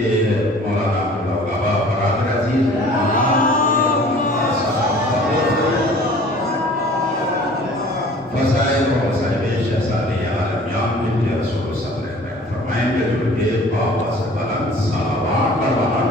یہ مولانا برادر عزیز فضائل و وسائل شہزادی عالمیان بنت رسول صلی اللہ علیہ وسلم فرمائیں گے جو کہ بابا سے بلند صلوات پڑھوانا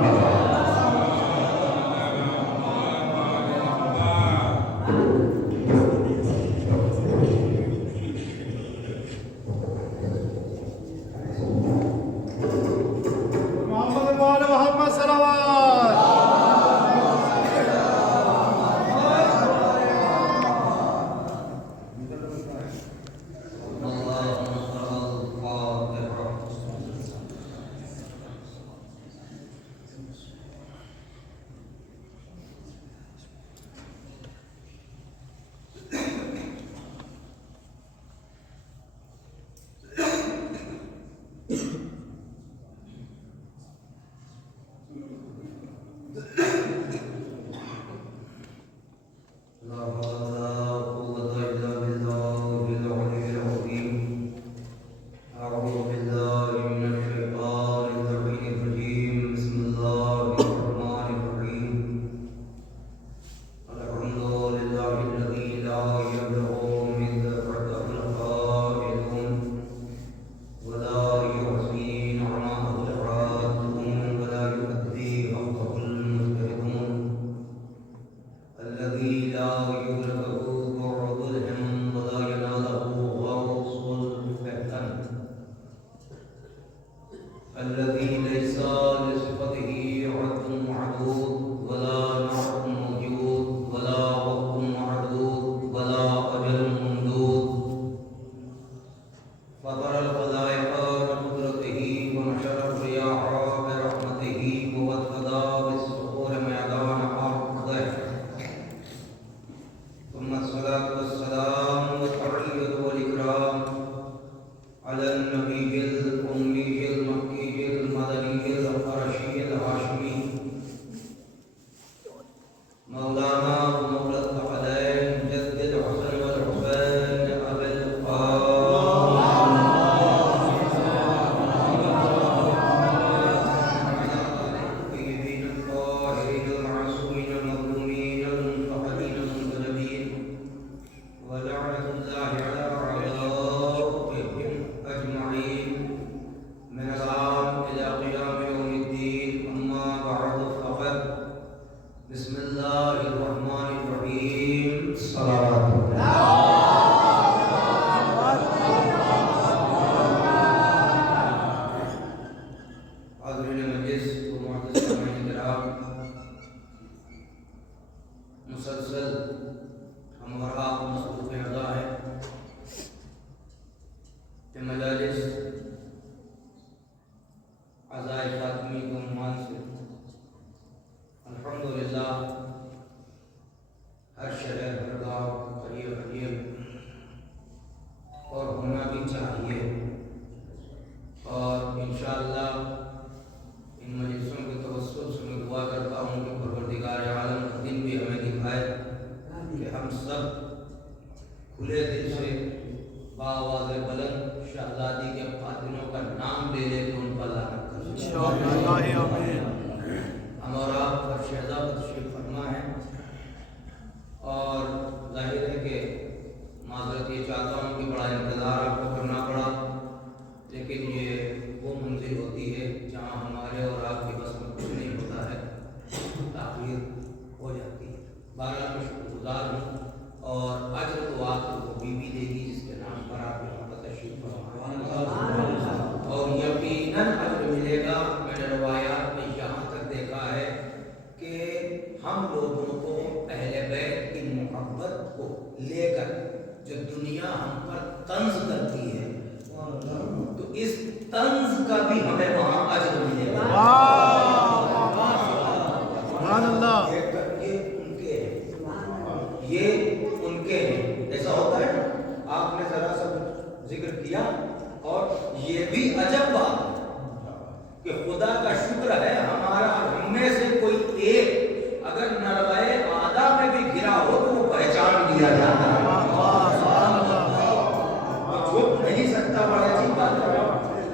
نہیں سکتا بڑا عجیب بات ہے.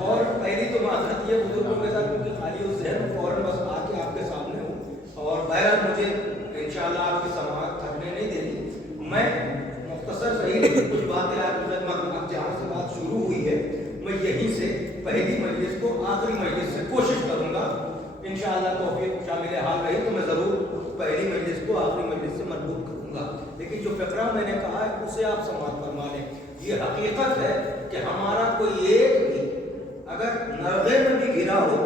اور پہلی تو معذرت یہ بزرگوں کے ساتھ کیونکہ خالی اس ذہن جو فقرہ میں نے کہا ہے اسے آپ سماعت فرما لیں. یہ حقیقت ہے کہ ہمارا کوئی ایک بھی اگر نردے میں بھی گرا ہو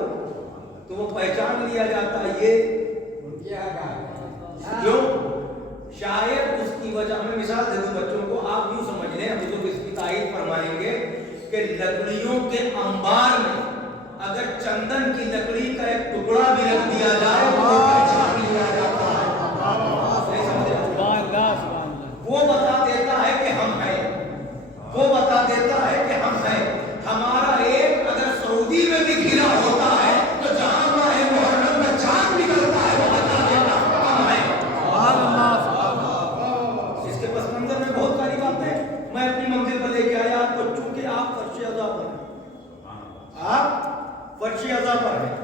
تو وہ پہچان لیا جاتا ہے. یہ کیوں؟ شاید اس کی وجہ میں مثال دے دوں بچوں کو. آپ یوں سمجھ لیں, ہم لوگ اس کی تائید فرمائیں گے کہ لکڑیوں کے انبار میں اگر چندن کی لکڑی کا ایک ٹکڑا بھی رکھ دیا جائے تو پہچان لیا جاتا ہے. وہ بتا دیتا ہے کہ ہم ہیں, وہ بتا دیتا ہے کہ ہم ہیں. ہمارا ایک اگر سعودی میں بھی گرا ہوتا ہے تو جہاں ماہ محرم میں چاند نکلتا ہے وہ بتا دیتا ہم ہیں. اس کے پس منظر میں بہت ساری باتیں میں اپنی منزل پر لے کے آیا آپ کو. چونکہ آپ فرش اعضا پر ہیں, آپ فرش اعضا پر ہیں,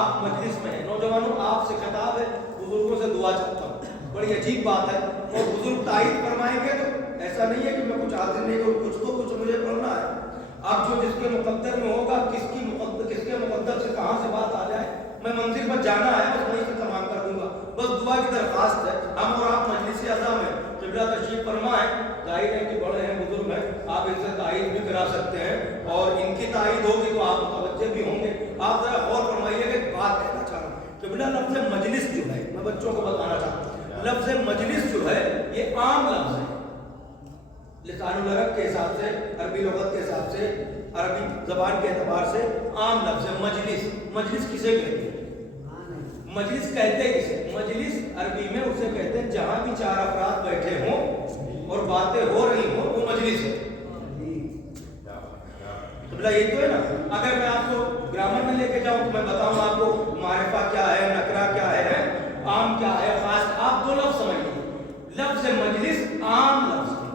آپ مجلس میں ہیں. نوجوانوں آپ سے خطاب ہے, بزرگوں سے دعا چاہتا ہوں. بڑی عجیب بات ہے, اور بزرگ تائید فرمائیں گے تو ایسا نہیں ہے کہ میں کچھ حاضر نہیں کروں, کچھ تو کچھ مجھے پڑھنا ہے. اب جو جس کے مقدر میں ہوگا, کس کے مقدر سے کہاں سے بات آ جائے, میں منزل پر جانا ہے بس وہیں سے تمام کر دوں گا. بس دعا کی درخواست ہے. ہم اور آپ مجلس اعظم میں قبلہ تشریف فرما ہے, ظاہر ہے کہ بڑے ہیں, بزرگ ہیں, آپ ان سے تائید بھی کرا سکتے ہیں, اور ان کی تائید ہوگی تو آپ متوجہ بھی ہوں گے. آپ ذرا غور فرمائیے کہ بات کہنا چاہ رہا ہوں. قبلہ لفظ مجلس جو ہے, میں بچوں کو بتانا چاہتا ہوں, لفظ مجلس جو ہے یہ عام لفظ ہے. لسان العرب کے حساب سے, عربی لغت کے حساب سے, عربی زبان کے اعتبار سے عام لفظ ہے مجلس. مجلس کسے کہتے ہیں؟ مجلس کہتے کسے؟ مجلس عربی میں اسے کہتے ہیں جہاں بھی چار افراد بیٹھے ہوں اور باتیں ہو رہی ہوں, وہ مجلس ہے. یہی تو ہے نا. اگر میں آپ کو گرامر میں لے کے جاؤں تو میں بتاؤں آپ کو معرفہ کیا ہے, نکرہ کیا ہے, عام کیا ہے, خاص. آپ دو لفظ سمجھیے. لفظ مجلس عام لفظ ہے,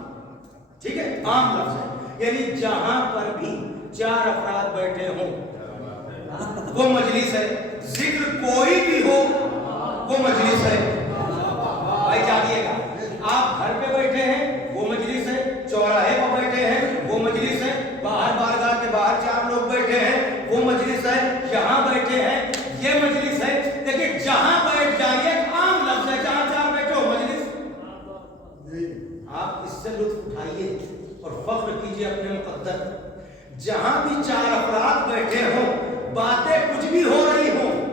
ٹھیک ہے, عام لفظ ہے. یعنی جہاں پر بھی چار افراد بیٹھے ہوں وہ مجلس ہے. ذکر کوئی بھی ہو وہ مجلس ہے. بھائی جانیے گا, آپ گھر پہ بیٹھے ہیں وہ مجلس ہے, چوراہے پر بیٹھے ہیں وہ مجلس ہے, باہر بارگاہ کے باہر چار لوگ بیٹھے ہیں وہ مجلس ہے, یہاں بیٹھے ہیں یہ مجلس ہے. لیکن جہاں بیٹھ جائیے عام لفظ ہے, جہاں چار بیٹھے ہو مجلس. آپ اس سے لطف اٹھائیے اور فخر کیجئے اپنے مقدر. جہاں بھی چار افراد بیٹھے ہوں, باتیں کچھ بھی ہو رہی ہوں.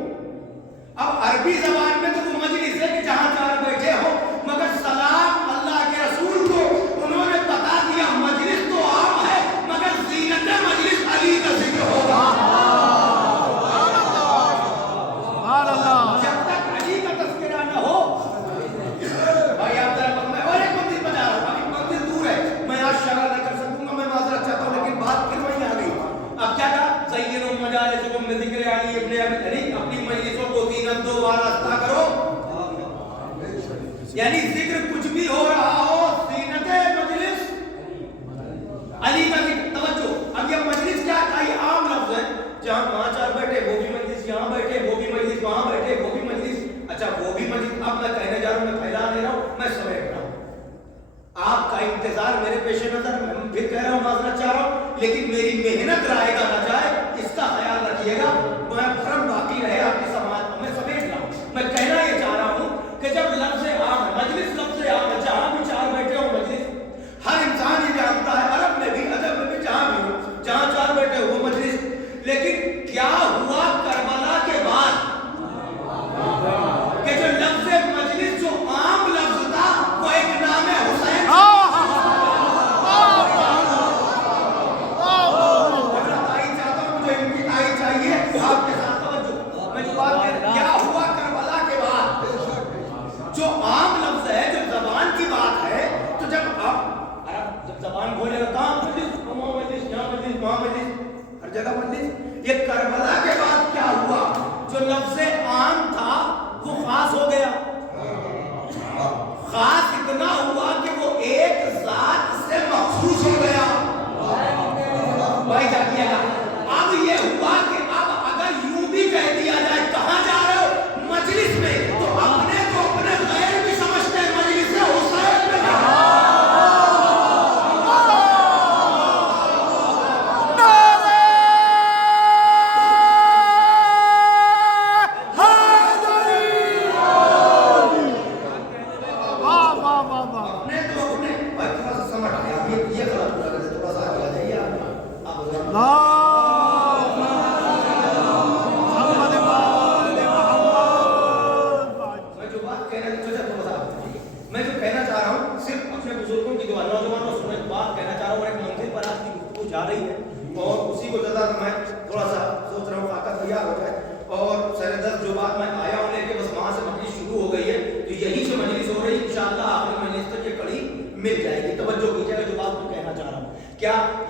اب عربی زبان میں تو وہ مجلس ہے کہ جہاں چار بیٹھے ہوں, مگر سلام اللہ کے رسول کو انہوں نے بتا دیا مجلس تو عام ہے, مگر زینت مجلس علی کا ذکر ہوگا. جب تک علی کا تذکرہ نہ ہو. بھائی آپ ذرا, میں اور ایک منزل پر جا رہا ہوں, منزل دور ہے, میں آج شرح نہ کر سکوں گا, میں معذرت چاہتا ہوں, لیکن بات پھر وہیں آ گئی. اب کیا کہا, زینوا مجالسکم بذکر علی ابن ابی طالب, اپنی مجلسوں کو زینت دو, وارستہ کرو. یعنی ذکر کچھ بھی ہو رہا ہو, زینت مجلس علی کا ذکر. توجہ, اب یہ مجلس کیا تھا, یہ عام لفظ ہے. جہاں وہاں چار بیٹھے وہ بھی مجلس, یہاں بیٹھے وہ بھی مجلس, وہاں بیٹھے وہ بھی مجلس. اچھا وہ بھی مجلس. اب میں کہنے جا رہا ہوں, میں پھیلا نہیں رہا ہوں, میں سمیٹ رہا ہوں. آپ کا انتظار میرے پیش نظر, میں پھر کہہ رہا ہوں, معذرت چاہ رہا ہوں, لیکن میری محنت رائے گا نہ جائے, اس کا خیال رکھیے گا. میں بھرم باقی رہے آپ کی سماعت میں سمیٹ رہا ہوں. میں کہنا یہ چاہ رہا ہوں کہ جب لفظ عام, مجلس لفظ عام, جہاں بھی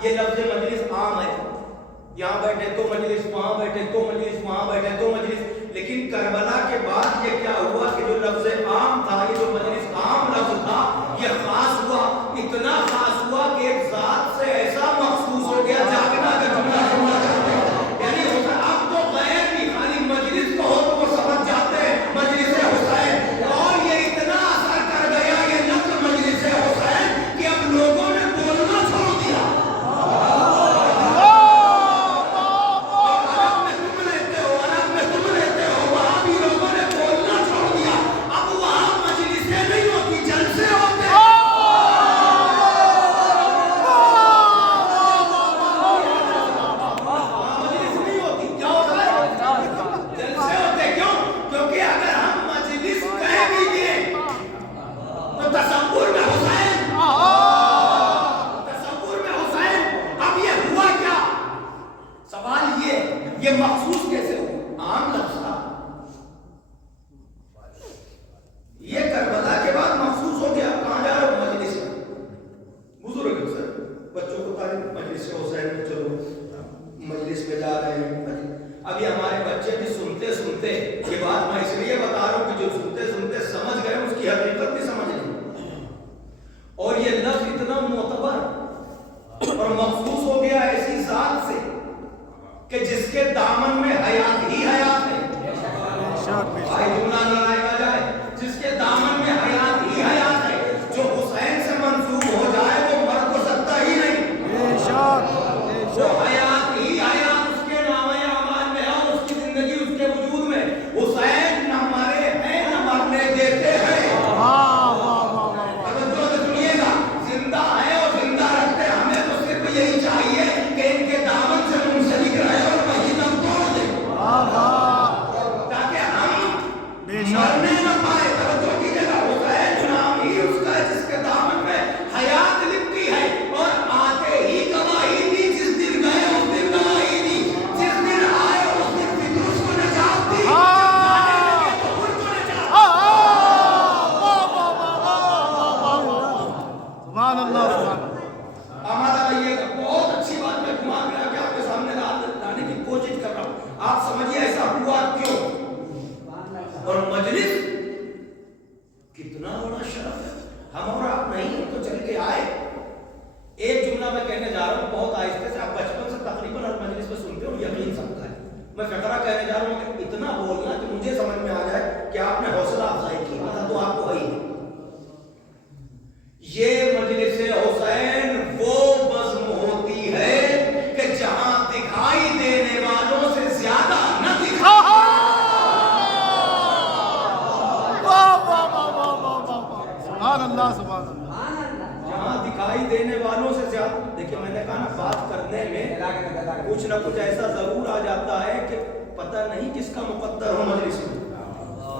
یہ لفظ مجلس عام ہے، یہاں بیٹھے تو مجلس، وہاں بیٹھے تو مجلس، وہاں بیٹھے تو مجلس، لیکن کربلا کے بعد یہ کیا ہوا کہ جو لفظ عام تھا، یہ جو مجلس عام لفظ تھا، یہ خاص ہوا، اتنا خاص ہوا کہ ایک ذات سے ایسا محسوس ہو گیا جاگنا کا جملہ سننا چاہتے ہیں، یعنی اب تو غیر بھی خالی مجلس کو ہو تو وہ سمجھ جاتے ہیں مجلس حسین، اور یہ اتنا اثر کر گیا یہ لفظ مجلس حسین کہ اب لوگوں نے بولنا چھوڑ دیا۔ یہ مخصوص کیسے ہو؟ عام لفظ تھا، یہ کربلا کے بعد مخصوص ہو گیا۔ کہاں جا رہے ہو؟ مجلس میں۔ بزرگ سر بچوں کو تعلیم مجلس حسین میں، چلو مجلس میں جا رہے ہیں۔ ابھی ہمارے بچے بھی سنتے سنتے، یہ بات میں اس لیے بتا رہا ہوں کہ جو سنتے سنتے سمجھ گئے اس کی حقیقت بھی سمجھ گئے، اور یہ لفظ اتنا معتبر اور مخصوص ہو گیا ایسی ذات سے کہ جس کے دامن میں حیات ہی حیات ہے۔ بھائی جملہ لگایا جائے، جس کے دامن میں حیات ہی حیات ہے، جو حسین سے منسوب ہو جائے وہ مر تو سکتا ہی نہیں، وہ حیات ہی حیات اس کے نام اعمال میں ہے، اور اس کی زندگی اس کے وجود میں۔ حسین نہ مرے ہیں نہ مرنے دیتے ہیں، توجہ سے سنیے گا، زندہ ہے اور زندہ رکھتے ہیں۔ ہمیں تو صرف یہی چاہیے کہ ان کے دامن سے منسلک رہے اور وہی دم توڑ دے، تاکہ ہم مرنے نہ پائے۔ توجہ کیجیے گا، حسین نام ہی اس کا ہے جس کے دامن میں حیات لپٹی ہے، اور آتے ہی گواہی دی، جس دن گئے اس دن گواہی دی، جس دن آئے اس دن فطرت کو نجات دی، جانے لگے تو خود کو نجات دی۔ سبحان اللہ، سبحان اللہ۔ ہمارا یہ بہت اچھی بات میں گھما پھرا کے آپ کے سامنے لانے کی کوشش کر رہا ہوں، آپ سمجھیے ایسا ہوا کیوں۔ اور مجلس کتنا بڑا شرف ہے، ہم اور آپ نہیں تو چل کے آئے۔ ایک جملہ میں کہنے جا رہا ہوں بہت آہستہ سے، آپ بچپن سے تقریباً ہر مجلس میں سنتے ہو، یقین سب کا ہے۔ میں فقرہ کہنے جا رہا ہوں کہ اتنا بولنا کہ مجھے سمجھ میں آ جائے کہ آپ نے حوصلہ افزائی کی، پتہ تو آپ کو ہے ہی۔ یہ مجلس حسین وہ بزم ہوتی ہے کہ جہاں دکھائی دینے والوں سے زیادہ نہ دکھائی، سبحان اللہ، سبحان اللہ۔ جہاں دکھائی دینے والوں سے زیادہ۔ دیکھیں میں نے کہا نا، بات کرنے میں کچھ نہ کچھ ایسا ضرور آ جاتا ہے کہ پتہ نہیں کس کا مقدر ہو مجلس میں،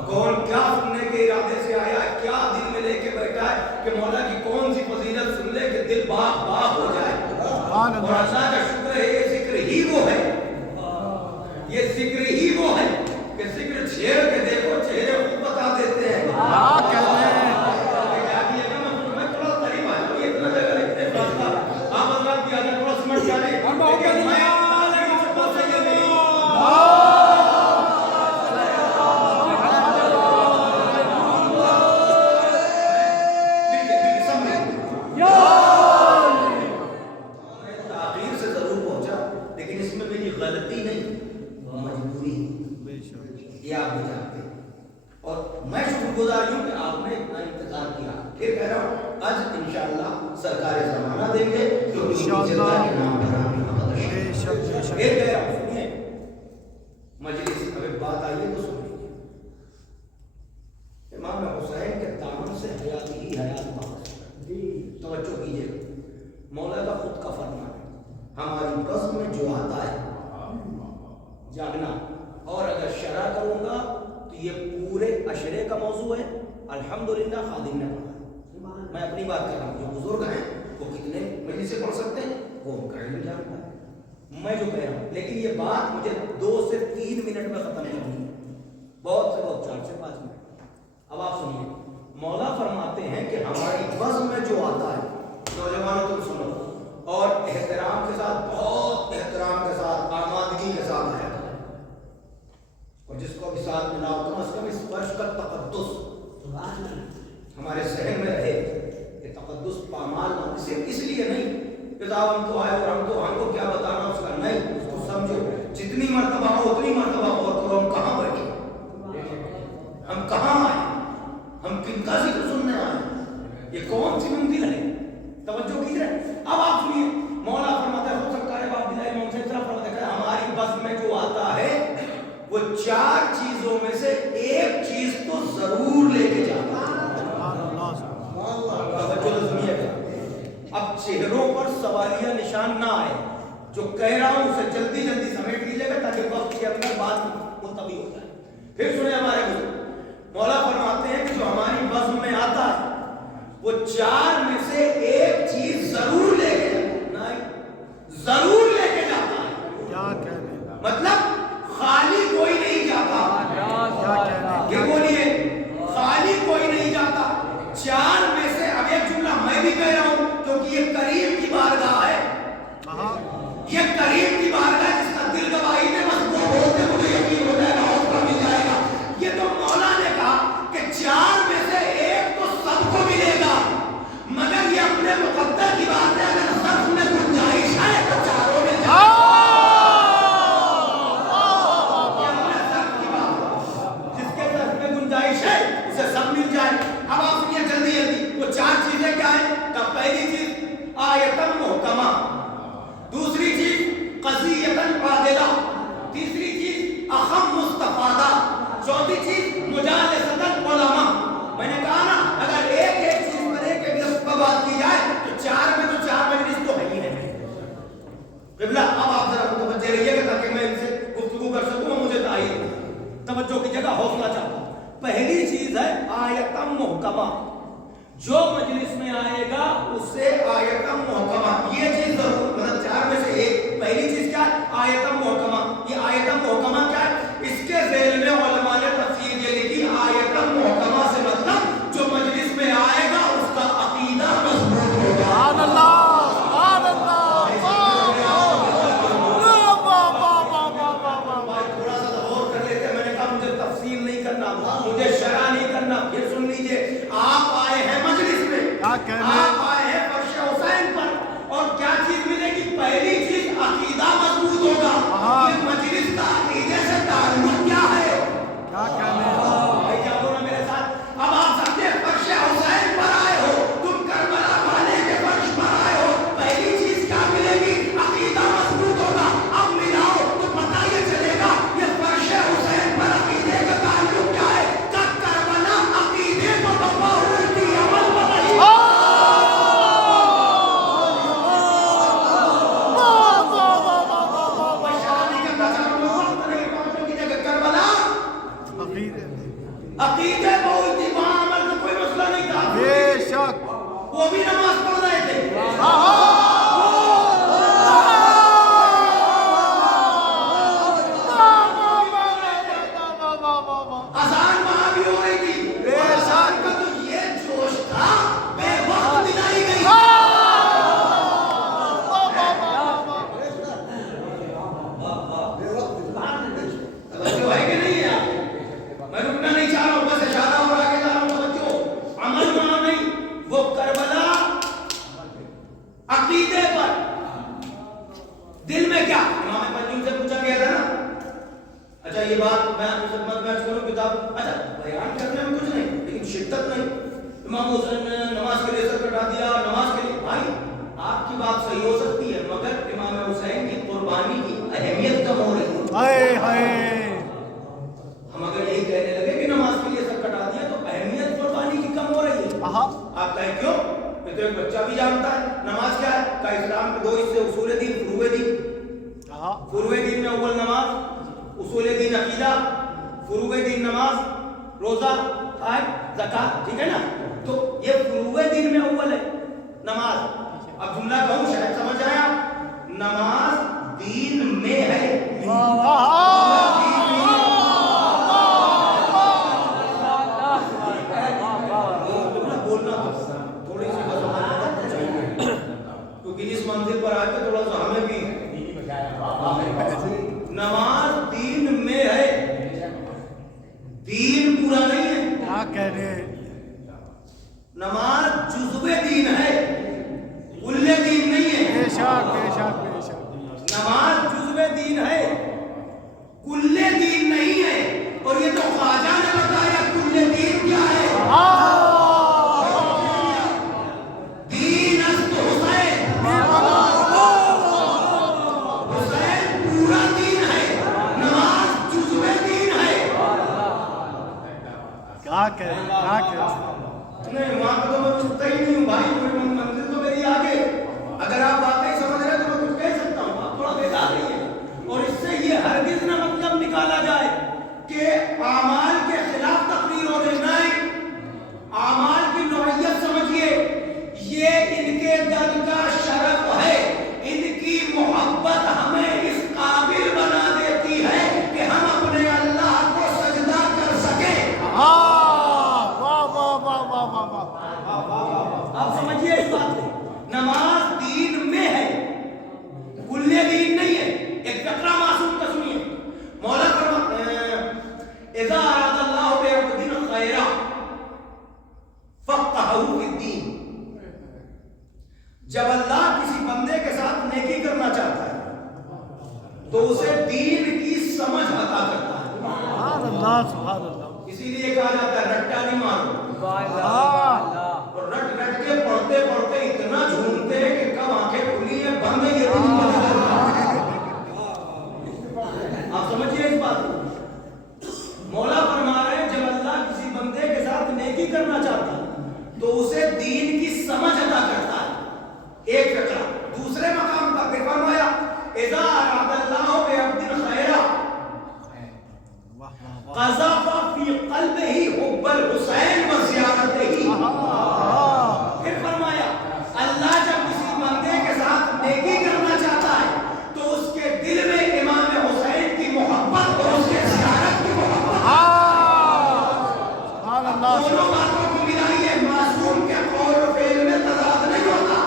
کون کیا سننے کے ارادے سے آیا ہے، کیا دل میں لے کے بیٹھا ہے کہ مولا کی کون سی فضیلت سن لے کہ دل باغ باغ ہو جائے۔ اور اللہ کا شکر ہے یہ ذکر ہی وہ ہے، یہ ذکر ہی وہ ہے کہ ذکر چھیڑ کے دیکھو چہرے خود بتا دیتے ہیں۔ میں تھوڑا قریب آیا ہوں، یہ اتنا جگہ اتنے فاصلہ آپ حضرات کی آگے تھوڑا سمجھ جانے، لیکن میں تعلیم سے بہت صحیح ہے میری۔ غلطی نہیں، مجبوری، یہ آپ بھی جانتے ہیں، اور میں شکر گزار ہوں کہ آپ نے اتنا انتظار کیا۔ پھر کہہ رہا ہوں آج انشاءاللہ سرکار زمانہ دیں گے جو انشاءاللہ کے نام پر آپ پھر کہہ رہا ہوں سنیے، مجلس اگر بات آئی ہے تو سنیے، امام حسین کے دامن سے حیات ہی حیات واپس۔ توجہ کیجیے، مولا کا خود کا فرمان ہے، ہماری بزم میں جو آتا ہے جاگنا، اور اگر شرح کروں گا تو یہ پورے عشرے کا موضوع ہے۔ الحمدللہ خادم نے پڑھا، میں اپنی بات کر رہا ہوں، جو بزرگ ہیں وہ کتنے مجلس سے پڑھ سکتے ہیں وہ ان کا علم جانتا ہے، میں جو کہہ رہا ہوں، لیکن یہ بات مجھے 2 سے 3 منٹ میں ختم کرنی ہے، بہت سے بہت 4 سے 5 منٹ۔ اب آپ سنیے، مولا فرماتے ہیں کہ ہماری بزم میں جو آتا ہے، نوجوانوں تم سنو، اور احترام کے ساتھ، بہت احترام کے ساتھ، آمادگی کے ساتھ آیا تھا، اور جس کو بھی ساتھ ملا ہو کم از کم اس فرش کا تقدس ہمارے ذہن میں رہے، یہ تقدس پامال نہ ہو، صرف اس لیے نہیں کہ صاحب ہم تو آئے اور ہم کو کیا بتانا اس کا، نہیں، اس کو سمجھو، جتنی مرتبہ ہو اتنی مرتبہ غور کرو ہم کہاں بیٹھے، ہم کہاں آئے، ہم کن کا ذکر سننے آئے، یہ کون سی منزل ہے، توجہ کیجئے۔ اب آپ سنیے، مولا فرماتا ہے ہو سکتا ہے باپ دلائی امام سے طرف فرماتا ہے ہماری بس میں جو آتا ہے وہ 4 چیزوں میں سے ایک چیز تو ضرور لے کے جاتا ہے۔ توجہ سنیے گا، اب چہروں پر سوالیہ نشان نہ آئے، جو کہہ رہا ہوں اسے جلدی جلدی سمیٹ لیجیے گا تاکہ وقت کے اندر بات منتبی ہو جائے۔ پھر سنیں ہمارے بزرگ، مولا فرماتے ہیں کہ جو ہماری بزم میں آتا ہے وہ 4 میں سے ایک چیز ضرور لے کے جاتا ہے، ضرور لے کے جاتا ہے، مطلب خالی کوئی نہیں جاتا، یہ بولیے خالی کوئی نہیں جاتا، 4 میں سے، اب ایک جملہ میں بھی کہہ رہا ہوں کیونکہ یہ کریم کی بارگاہ ہے، یہ کریم کی بارگاہ جس کا دل گواہی میں بس وہ بولتے مجھے یقین ہو جائے گا، حوصلہ مل جائے گا، یہ تو مولا نے کہا کہ 4 میں سے ایک تو سب کو ملے گا، مگر یہ اپنے مقدر کی بات ہے، اگر صرف میں گنجائش ہے تو 4 میں جائے گا، یہ اپنے صرف کی بات ہے، جس کے صرف میں گنجائش ہے اسے سب مل جائے۔ اب آپ سنیے جلدی جلدی، وہ 4 چیزیں کیا ہیں؟ کہ پہلی چیز آیتن محکمہ، دوسری چیز قضیتن عادلہ، تیسری چیز اخم مستفادہ، چوتھی چیز مجالستن علماء۔ میں نے کہا نا اگر ایک ایک چیز پر ایک ایک لفظ پر بات کی جائے تو 4 میں تو 4 مجلس تو ہے ہی ہے۔ قبلہ اب آپ ذرا متوجہ رہیے گا تاکہ میں ان سے گفتگو کر سکوں، اور مجھے تائید توجہ کی جگہ حوصلہ چاہتا ہوں۔ پہلی چیز ہے آیتم محکمہ، جو مجلس میں آئے گا اسے آیتم محکمہ، یہ چیز ضرور، مطلب 4 میں سے ایک، پہلی چیز کیا ہے؟ آیتم محکمہ۔ یہ آیتم محکمہ کیا ہے؟ اس کے ذیل میں علماء نے تفسیر یہ لکھی، آیتم محکمہ سے مطلب جو مجلس میں آئے گا اس کا عقیدہ مضبوط ہوگا۔ سبحان اللہ، سبحان اللہ، تھوڑا سا غور کر لیتے، میں نے کہا مجھے تفصیل نہیں کرنا، مجھے شرح نہیں کرنا، پھر سن لیجئے، آپ آئے ہیں مجلس میں، آپ آئے ہیں فرش حسین پر، اور کیا چیز ملے گی؟ پہلی چیز عقیدہ مضبوط ہوگا۔ یہ مجلس کا عقیدے سے تعلق کیا ہے؟ بھائی کیا بولا میرے ساتھ؟ اب آپ سمجھے فرش حسین پر آئے ہو، تم کربلا والے کے فرش پر آئے ہو، پہلی چیز کیا ملے گی؟ عقیدہ مضبوط ہوگا۔ اب ملاؤ تو پتہ یہ چلے گا یہ فرش حسین پر عقیدے کا تعلق کیا ہے؟ کہ کربلا عقیدے کو تفاہم کی عمل بدلی، عقیدے کو اتباع عمل میں کوئی مسئلہ نہیں تھا، بے شک، وہ بھی نماز پڑھ رہے تھے، اذان وہاں بھی ہو رہی تھی، اور اذان کا تو یہ جوش تھا بے وقت ملائی گئی، توجہ ہے کہ نہیں ہے؟ میں رکنا نہیں چاہ رہا ہوں، بس اشارہ اور آگے جا رہا ہوں، توجہ، عمل وہاں نہیں، وہ کربلا عقیدے پر، دل میں کیا؟ امام پنجم سے پوچھا گیا تھا نا، اچھا یہ بات میں آپ کی خدمت میں کروں، کتاب اچھا بیان کرنے میں کچھ نہیں لیکن شدت نہیں، امام حسین نے نماز کے لیے سر کٹا دیا، نماز کے لیے، بھائی آپ کی بات صحیح ہو سکتی ہے مگر امام حسین کی قربانی کی اہمیت کم ہو رہی ہے۔ ہائے ہائے، ہم اگر یہی کہنے لگے کہ نماز کے لیے سر کٹا دیا تو اہمیت قربانی کی کم ہو رہی ہے۔ آپ کہیں کیوں؟ یہ تو ایک بچہ بھی جانتا ہے نماز کیا ہے، کہ اسلام کے 2 حصے، اصول دین، فروع دین۔ فروع دین میں اول نماز، اصول دین عقیدہ، فروع دین نماز، روزہ، حج، زکات، ٹھیک ہے نا؟ تو یہ فروع دین میں اول ہے نماز۔ اب جملہ کہوں شاید سمجھ آیا، نماز دین میں ہے، بولنا تھوڑی سی بس کیونکہ اس منزل دین پورا نہیں ہے. کیا کہہ رہے ہیں؟ نماز جزوے دین ہے، کلے دین نہیں ہے. بے شک بے شک بے شک. نماز جزوے دین ہے، کلے دین نہیں ہے. اور یہ تو خواجہ نے بتایا کلے دین کیا ہے. دین است حسین، حسین پورا دین ہے، نماز جزوے دین ہے. کیا کہہ رہے ہیں؟ کیا کہہ رہے ہیں؟ نہیں وہاں پہ تو میں چھپتا ہی نہیں ہوں بھائی، میری منزل تو میری آگے. اگر آپ واقعی سمجھ رہے ہیں تو میں کچھ کہہ سکتا ہوں، آپ تھوڑا بیدار رہیے. اور اس سے یہ ہرگز نہ مطلب نکالا جائے کہ اعمال کے خلاف تقریر ہو رہی. نہیں، اعمال کی نوعیت سمجھیے. یہ ان کے دل کا شرف ہے، ان کی محبت ہمیں اس قابل بنا دیتی ہے کہ ہم اپنے اللہ کو سجدہ کر سکیں. واہ واہ واہ واہ واہ واہ. آپ سمجھیے اس بات کو. نماز دین میں ہے، کلے دین نہیں ہے. ایک فقرہ معصوم کا سنیے. مولا فرماتے ہیں اذا اراد اللہ بعبد خیرا فقہہ فی الدین. جب اللہ کسی بندے کے ساتھ نیکی کرنا چاہتا ہے تو اسے دین کی سمجھ عطا کرتا ہے. سبحان اللہ سبحان اللہ. اسی لیے کہا جاتا ہے رٹا نہیں مارو. اور رٹ رٹ کے پڑھتے پڑھتے اتنا جھومتے ہیں کہ کب آنکھیں کھلی ہیں بند ہے یہ بھی نہیں پتہ چلتا. آپ سمجھیے اس بات کو. مولا فرما رہے ہیں جب اللہ کسی بندے کے ساتھ نیکی کرنا چاہتا ہے تو اسے دین کی سمجھ عطا کرتا ہے. ایک فقرہ. دوسرے مقام پر پھر فرمایا اذا اراد اللہ بعبد خیرا قذف فی قلبہ حب الحسین و زیارتہ. پھر فرمایا اللہ جب کسی بندے کے ساتھ نیکی کرنا چاہتا ہے تو اس کے دل میں امام حسین کی محبت اور اس کے زیارت کی محبت. سبحان اللہ. دونوں باتوں کو ملائیے. معصوم کے قول و فعل میں تضاد نہیں ہوتا.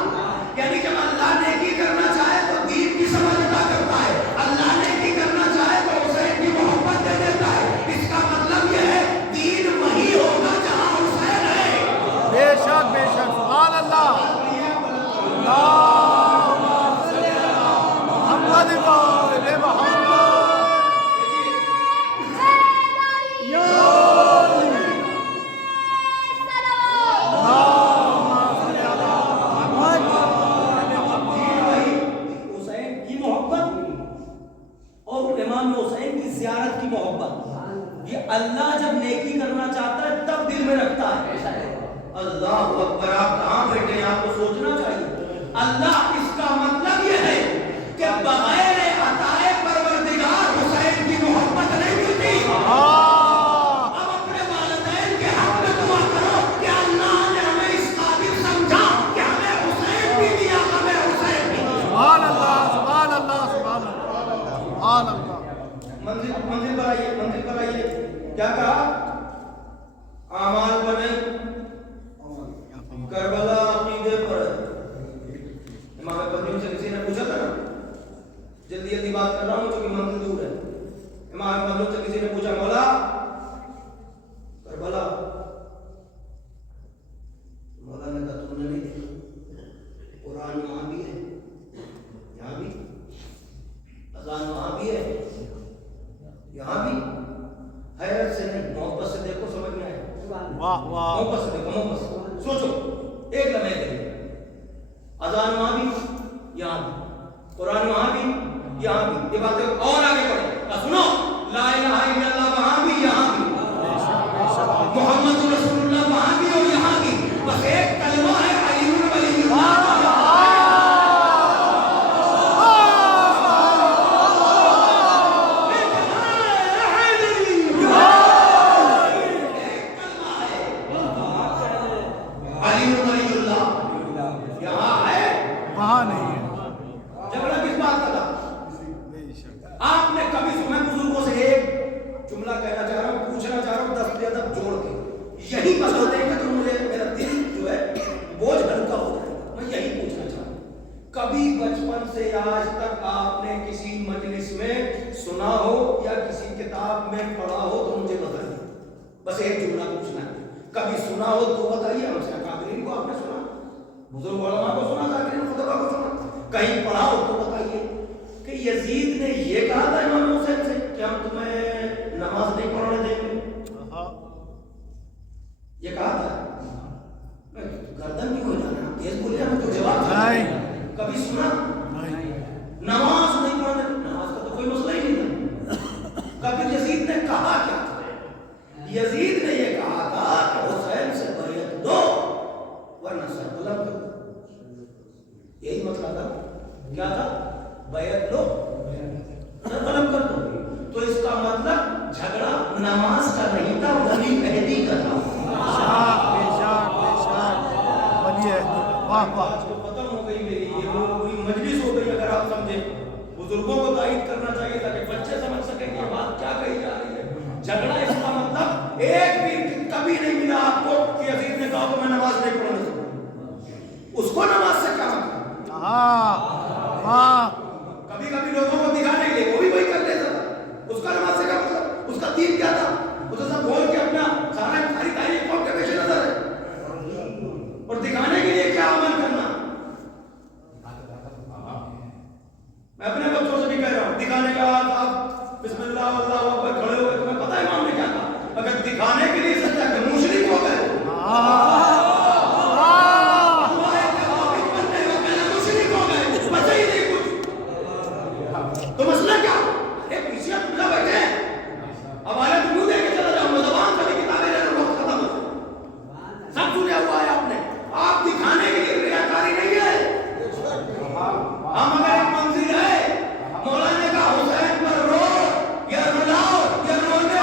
یعنی جب اللہ نیکی کرنا چاہے تو دین کی سمجھ عطا کرتا ہے، اللہ نیکی کرنا چاہے تو حسین کی محبت دے دیتا ہے. اس کا مطلب یہ ہے دین وہی ہوگا جہاں حسین ہے. بے شک بے شک. سبحان اللہ. اللہم صل علی محمد و آل محمد. حسین کی محبت اور امام حسین کی زیارت کی محبت یہ اللہ جب نیکی کرنا چاہتا ہے تب دل میں رکھتا ہے. اللہ اکبر. آپ کہاں بیٹھے ہیں؟ آپ کو سوچنا چاہیے. اللہ اس کا مطلب یہ ہے کہ بغیر عطائے پروردگار حسین کی محبت نہیں ملتی. اب اپنے والدین کے حق میں دعا کرو کہ اللہ نے ہمیں اس قابل سمجھا کہ ہمیں حسین بھی دیا، ہمیں حسین بھی دیا. سبحان اللہ سبحان اللہ سبحان اللہ سبحان اللہ. منزل پر آئیے. منزل پر آئیے. کیا کہا؟ اعمال پر نہیں، کربلا عقیدے پر. امام بدیوں سے کسی نے پوچھا تھا نا، جلدی جلدی بات کر رہا ہوں کیونکہ منزل دور ہے. امام بدیوں سے کسی نے پوچھا مولا کربلا. مولا نے کہا تم نے نہیں دیکھا، قرآن وہاں بھی ہے یہاں بھی، اذان وہاں بھی ہے یہاں بھی. حیرت سے نہیں، محبت سے دیکھو سمجھ میں آئے. واہ واہ. محبت سے دیکھو، محبت سے سوچو. ایک لمحے دیکھو. اذان وہاں بھی یہاں بھی، قرآن وہاں بھی یہاں بھی. یہ باتیں اور آگے بڑھیں. سنو، لا الہ الا اللہ وہاں بھی یہاں بھی، محمد رسول اللہ وہاں بھی اور یہاں بھی. بس ایک کلمہ ہے علی ولی اللہ. وہاں نہیں ہے. جھگڑا کس بات کا تھا؟ آپ نے کبھی سنا؟ بزرگوں سے ایک جملہ کہنا چاہ رہا ہوں، پوچھنا چاہ رہا ہوں دست ادب جوڑ کے. یہی بتا دیں کہ تو مجھے میرا دل جو ہے بوجھ ہلکا ہو جائے گا. میں یہی پوچھنا چاہ رہا ہوں، کبھی بچپن سے آج تک آپ نے کسی مجلس میں سنا ہو یا کسی کتاب میں پڑھا ہو تو مجھے بتائیے. بس ایک جملہ پوچھنا ہے، کبھی سنا ہو تو بتائیے، ہم سے اکابرین کو آپ نے سنا، بزرگ علماء کو سنا، ذاکرین خطبہ کو سنا، کہیں پڑھا ہو تو بتائیے کہ یزید نے یہ کہا تھا امام حسین سے کہ ہم تمہیں نماز نہیں پڑھنے دیں گے، یہ کہا تھا؟ گردن کیوں ہلانا، تیز بولے ہمیں تو جواب نہیں، کبھی سنا؟ نماز نہیں پڑھنے، نماز کا تو کوئی مسئلہ ہی نہیں تھا، کبھی یزید نے کہا کیا تھا؟ یزید نے یہ کہا تھا کہ حسین سے بیعت دو ورنہ سر بلند کرو، یہی مطلب تھا، کیا تھا؟ بیعت لو سر بلند کر دو، تو اس کا مطلب جھگڑا نماز کا نہیں تھا، ولی عہدی کا تھا، بات تو ختم ہو گئی میری، یہ پوری مجلس ہو گئی، اگر آپ سمجھے بزرگوں کو تائید کرنا چاہیے تاکہ بچے سمجھ سکیں کہ یہ بات کیا کہی جا رہی ہے، جھگڑا اس کا مطلب ایک بھی کبھی نہیں ملا آپ کو کہ یزید نے کہا کہ میں نماز نہیں پڑھنے دوں، اس کو نماز سے کیا مطلب؟ کبھی کبھی لوگوں کو دکھانے کے لیے وہ بھی وہی کر لیتا تھا، اس کا نماز سے کیا مطلب؟ اس کا دین کیا تھا؟ اسے سب بول کے اپنا ساری تاریخ قوم کے پیش نظر ہے اور دکھانے کے لیے کیا عمل کرنا، میں اپنے بچوں سے بھی کہہ رہا ہوں، دکھانے کا آپ بسم اللہ اللہ اکبر کھڑے ہوئے، تمہیں پتہ ہے امام نے کیا کہا؟ اگر دکھانے کے لیے سچا کہ مشرک ہو گئے، مشرک ہو گئے، بچے ہی نہیں کچھ، تو مسئلہ کیا؟ ارے پیچھے تمہیں بیٹھے ہیں، ہمارے تم دے کے چلا جاؤں، زبان کبھی کتابیں لے لو، وقت ختم ہو، سب سنے ہوا ہے آپ نے، آپ دکھانے کے لیے ریاکاری نہیں ہے، ہم اگر ایک منزل ہے مولانا کا حسین پر رو یا رلاؤ یا رونے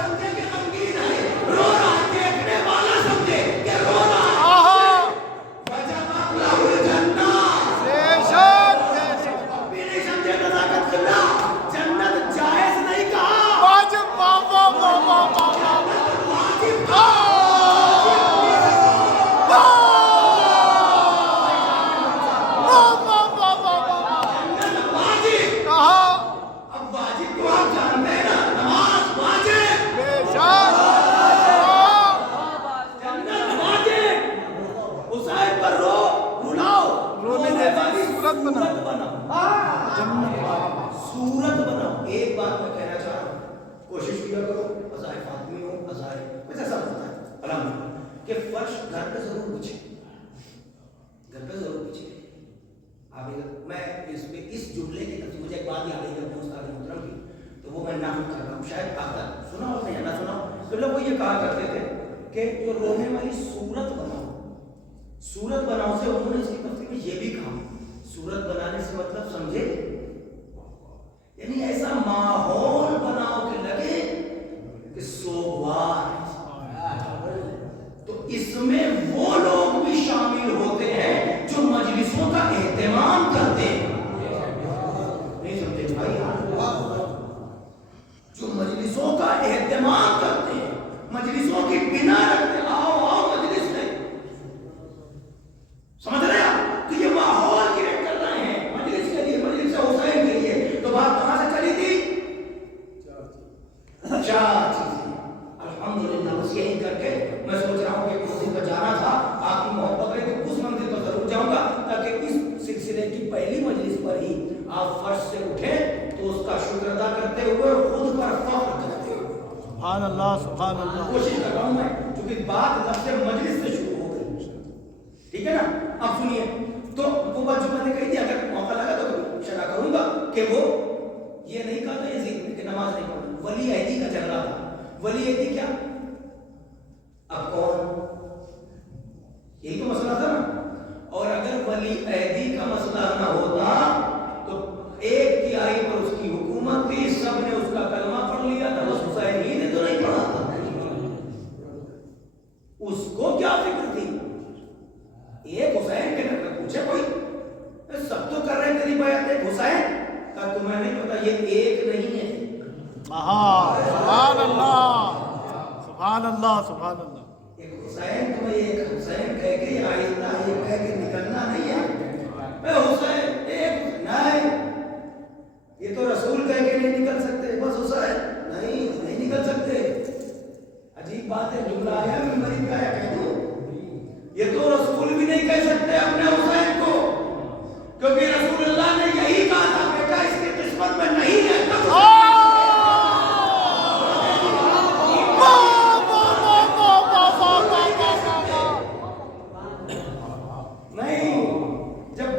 سمجھے کہ غمگین ہے، رو رہا دیکھنے والا سمجھے کہ رو رہا وجبت لہ الجنہ، بھی نہیں سمجھے نزاکت قبلہ، جنت جائز نہیں کہا، صورت بناؤ، ایک بات میں کہنا چاہ رہا ہوں، کوشش کیا کرو عزائے فاطمی ہو، عزائے کچھ ایسا ہوتا ہے الحمدللہ کہ فرش گھر پہ ضرور بچھے، گھر پہ ضرور بچھے، آپ میں اس جملے کی طرف مجھے ایک بات یاد آئی اپنے استاد محترم کی، تو وہ میں نام کر رہا ہوں، شاید آپ کا سنا ہو یا نہ سنا ہو، تو لوگ وہ یہ کہا کرتے تھے کہ جو رونے والی صورت بناؤ، صورت بناؤ سے انہوں نے اس کی تفسیر میں یہ بھی کہا، صورت بنانے سے مطلب سمجھے یعنی ایسا ماحول بناؤ کہ لگے کہ سوگوار، تو اس میں وہ لوگ بھی شامل ہوتے ہیں جو مجلسوں کا اہتمام کرتے ہیں، نہیں سمجھے بھائی، جو مجلسوں کا اہتمام کرتے ہیں، مجلسوں کی بنا رکھتے ہیں، آؤ مجلس میں، سمجھ رہے آپ؟ تو یہ ماحول کریٹ کر رہے ہیں مجلس کے لیے، مجلس حسین کے لیے، تو بات کہاں سے چلی تھی؟ چار چیزیں، الحمدللہ، بس یہی کر کے میں سوچ رہا ہوں کہ اس دن کا جانا تھا، آپ کی محبت ہے تو اس منزل پر ضرور جاؤں گا تاکہ اس سلسلے کی پہلی مجلس پر ہی آپ فرش سے اٹھیں تو اس کا شکر ادا کرتے ہوئے اور خود پر فخر کرتے ہوئے، سبحان اللہ سبحان اللہ، کوشش کر رہا ہوں میں، کیونکہ بات لفظ مجلس سے شروع ہو گئی، ٹھیک ہے نا؟ اب سنیے، تو وہ بات جو میں نے کہی تھی، اگر موقع لگا تو شرح کروں گا کہ وہ یہ نہیں کہا تھا یزید نے کہ نماز نہیں پڑھنا، ولی عہدی کا جھگڑا تھا، ولی عہدی کیا؟ اب کون؟ یہی تو مسئلہ تھا نا، اور اگر ولی عہدی کا مسئلہ نہ ہوتا تو 1/3 پر اس کی حکومت تھی، سب نے اس کا کلمہ پڑھ لیا تھا، بس حسین ہی نے تو نہیں پڑھا تھا، اس کو کیا فکر تھی؟ ایک حسین کے نام میں پوچھے کوئی، سب تو کر رہے ہیں تیری بیعت، ایک حسین کا تمہیں نہیں پتا یہ ایک نہیں ہے، سبحان اللہ سبحان اللہ سبحان اللہ، ایک حسین تمہیں ایک حسین کہہ کے آئندہ یہ کہہ کے نکلنا نہیں ہے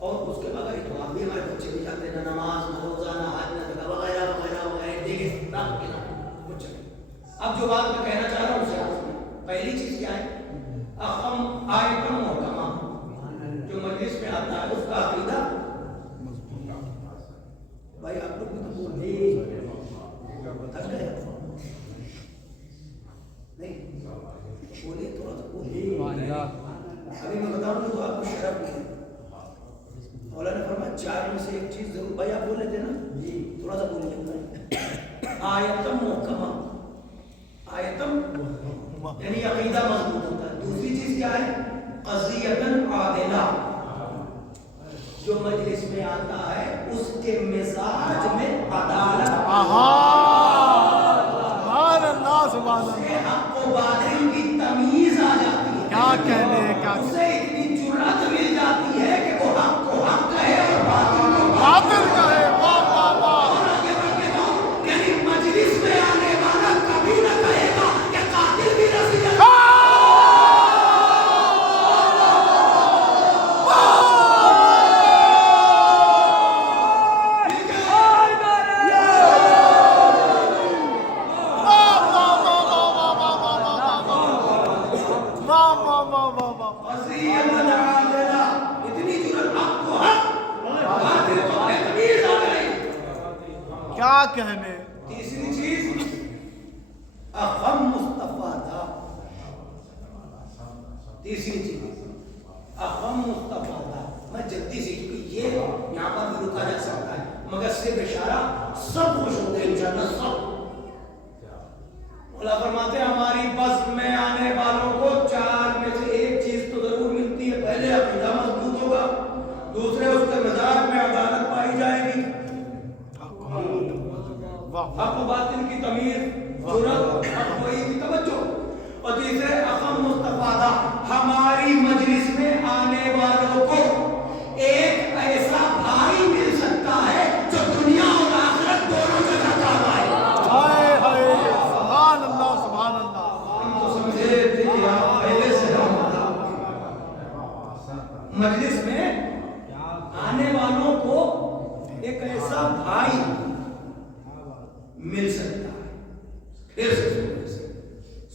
اور اس کے بعد تو آپ بھی ہمارے بچے بھی جاتے ہیں نماز نہ روزہ نہ حج نہ زکات وغیرہ وغیرہ وغیرہ دیکھیں نہ کچھ نہیں. اب جو بات میں کہنا چاہ رہا ہوں اسے آپ سنیں. پہلی چیز کیا ہے؟ اخم آیتم محکمہ جو مجلس میں آتا ہے اس کا عقیدہ. بھائی آپ لوگ بھی تو بولے تھک گئے نہیں بولے تھوڑا سا بولے. ابھی میں بتاؤں تو آپ کو شرف نہیں. مولانا نے فرمایا چار میں سے ایک چیز ضرور. بھائی آپ بول لیتے نا تھوڑا سا بولیے. آیتم محکمہ. آیتم یعنی عقیدہ مضبوط ہوتا ہے. دوسری چیز کیا ہے؟ قضیۃ عادلہ. جو مجلس میں آتا ہے اس کے مزاج میں عدالت. سبحان اللہ سبحان اللہ. حق و باطل کی تمیز آ جاتی ہے. کیا کہنے کیا اسے اتنی جرأت مل جاتی ہے کہ وہ حق کو حق کہے اور باطل کو باطل کہے. واہ واہ واہ. اور آگے بڑھ کے کہوں یعنی مجلس میں آنے والا کبھی نہ کہے گا کہ قاتل بھی رسی ہے. کیا کہنے. تیسری چیز اخم مستفادہ. تیسری چیز اخم مستفادہ. میں جلدی سے کیونکہ یہ یہاں پر بھی رکا جا سکتا ہے مگر صرف اشارہ سب خوش ہوتے ہیں انشاءاللہ سب. مولا فرماتے ہیں ہماری بس میں آنے والوں کو چار میں سے ایک چیز تو ضرور ملتی ہے. پہلے عقیدہ مضبوط ہوگا. دوسرے اس کے مزاج میں عدالت پائی جائے گی. حق و باطل کی تمیز جرأت حق وہی کی توجہ. اور تیسرے اخم مستفادہ. ہماری مجلس میں آنے والوں کو ایک ایسا بھائی مل سکتا ہے جو دنیا اور آخرت دونوں جگہ کام آئے. ہائے ہائے. سبحان اللہ سبحان اللہ. ہم تو سمجھے تھے کہ آپ پہلے سے مجلس میں آنے والوں کو ایک ایسا بھائی مل سکتا ہے. پھر سے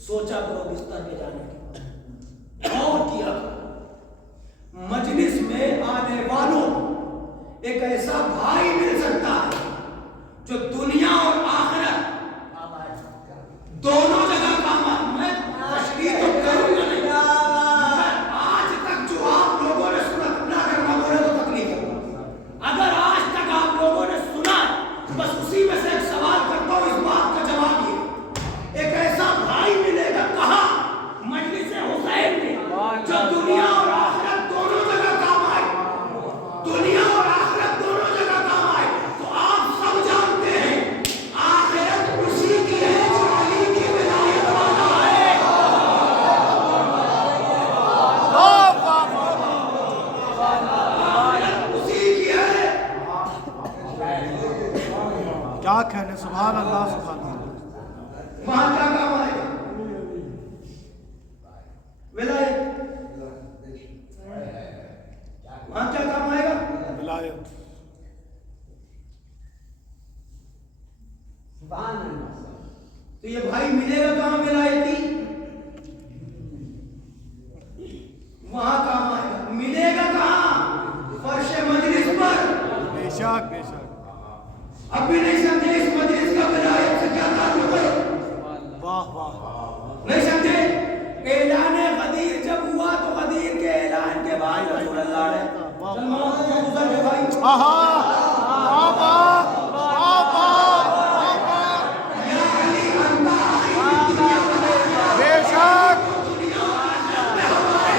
سوچا کرو بستر پہ جانے کی اور کیا کرو. مجلس میں آنے والوں کو ایک ایسا بھائی مل سکتا ہے جو دنیا اور آخرت دونوں جگہ کام آئے. میں تشریح تو کروں گا نہیں. آج تک جو آپ لوگوں نے سنا نہ کرنا بولے تو تکلیف ہے. اگر آج تک آپ لوگوں نے سنا بس اسی میں سے ایک سوال کرتا ہوں. اس بات کا جواب یہ ایک ایسا بھائی ملے گا کہاں؟ مجلس حسین میں جو دنیا اور آخرت دونوں جگہ کام آئے. دنیا اور آخرت دونوں جگہ کام آئے. تو آپ سب جانتے ہیں آخرت اسی کی ہے جو علی کی ولایت والا ہے. آخرت اسی کی ہے. کیا کہنے. سبحان اللہ سبحان اللہ. وہاں کیا کام آئے گا؟ ولایت. وہاں کیا کام آئے گا؟ ولایت. تو یہ بھائی ملے گا کہاں؟ ولایتی. وہاں کام آئے گا. ملے گا کہاں؟ فرش مجلس پر. بے شک بے شک. اب بھی نہیں سمجھے اس مجلس کا ولایت سے کیا تعلق ہے؟ واہ واہ. نہیں سمجھے؟ اعلان غدیر جب ہوا تو غدیر کے اعلان کے بعد رسول اللہ نے سلمان کو گزر کے بھائی یا علی انتا بے شک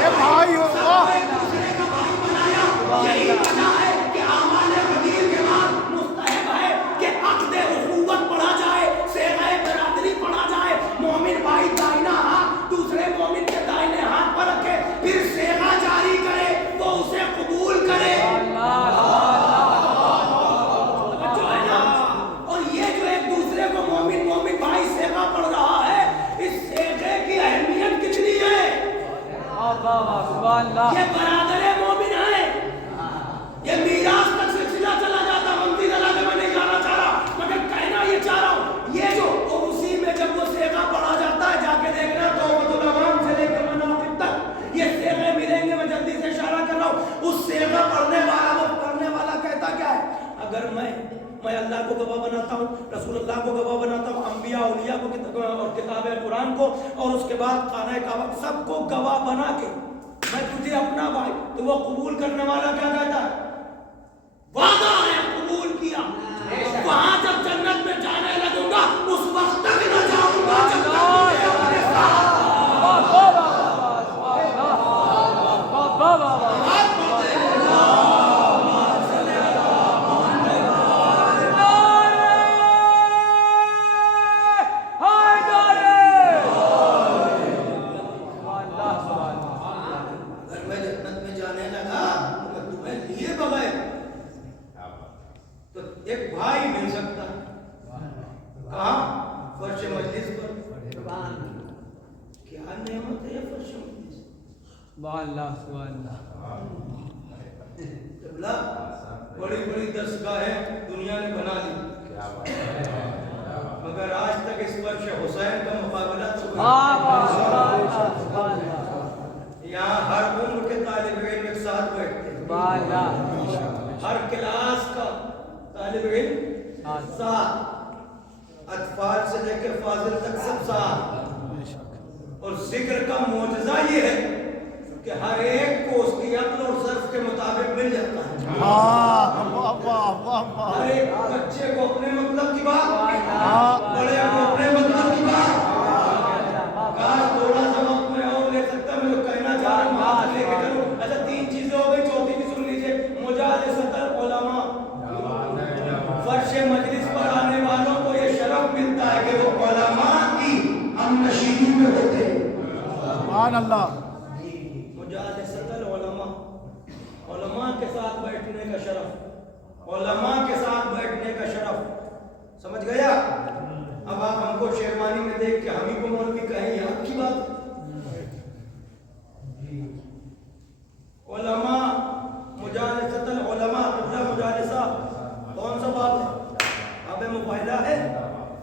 یہ بھائی ہو. دوسرے کا بھائی بنایا. یہی وجہ ہے کہ اعمال غدیر کے بعد مستحب ہے کہ عقد اخوت پڑھا جائے, صیغہ برادری پڑھا جائے. مومن بھائی دائنا ہاتھ دوسرے مومن کے دائنے ہاتھ پر رکھے, پھر صیغہ جاری کرے تو اسے قبول کرے. اگر میں اللہ کو گواہ بناتا ہوں, رسول اللہ کو گواہ بناتا ہوں, انبیاء اولیاء کو اور کتاب قرآن کو, اور اس کے بعد خانہ کعبہ, سب کو گواہ بنا کے میں تجھے اپنا بھائی, تو وہ قبول کرنے والا کیا کہتا ہے؟ وعدہ ہے, قبول کیا. وہاں جب جنت میں جانے لگوں گا اس وقت تک نہ جاؤں گا جب تک مجھے اپنے ساتھ. بڑی بڑی دستگاہیں دنیا نے بنا لی, مگر آج تک اس فرش حسین کا مقابلہ تو یہاں ہر عمر کے طالب علم ایک ساتھ بیٹھتے ہیں, ہر کلاس کا طالب علم ساتھ, اطفال سے لے کے فاضل تک سب ساتھ. اور ذکر کا معجزہ یہ ہے کہ ہر ایک کو اس کی عقل اور ظرف کے مطابق مل جاتا ہے. ہر ایک بچے کو اپنے مطلب کی بات, بڑے کو اپنے مطلب کی بات. کاش تھوڑا سا وقت میں اور لے سکتا, میں جو کہنا چاہ رہا ہوں ہاتھ لے کے چلوں. اچھا 3 چیزیں ہو گئی, چوتھی بھی سن لیجئے. مجالست العلماء, فرش مجلس پر آنے والوں کو یہ شرف ملتا ہے کہ وہ علماء کی ہمنشینی میں ہوتے ہیں. سبحان اللہ. مجالست العلماء, علماء کے ساتھ بیٹھنے کا شرف, علماء کے ساتھ بیٹھنے کا شرف. سمجھ گیا؟ اب آپ ہم کو شیروانی میں دیکھ کے ہم ہی کو مولوی کہیں, یہ آپ کی بات. علماء, مجالست العلماء, مجالسہ کون سا بات ہے؟ اب مفاہلہ ہے.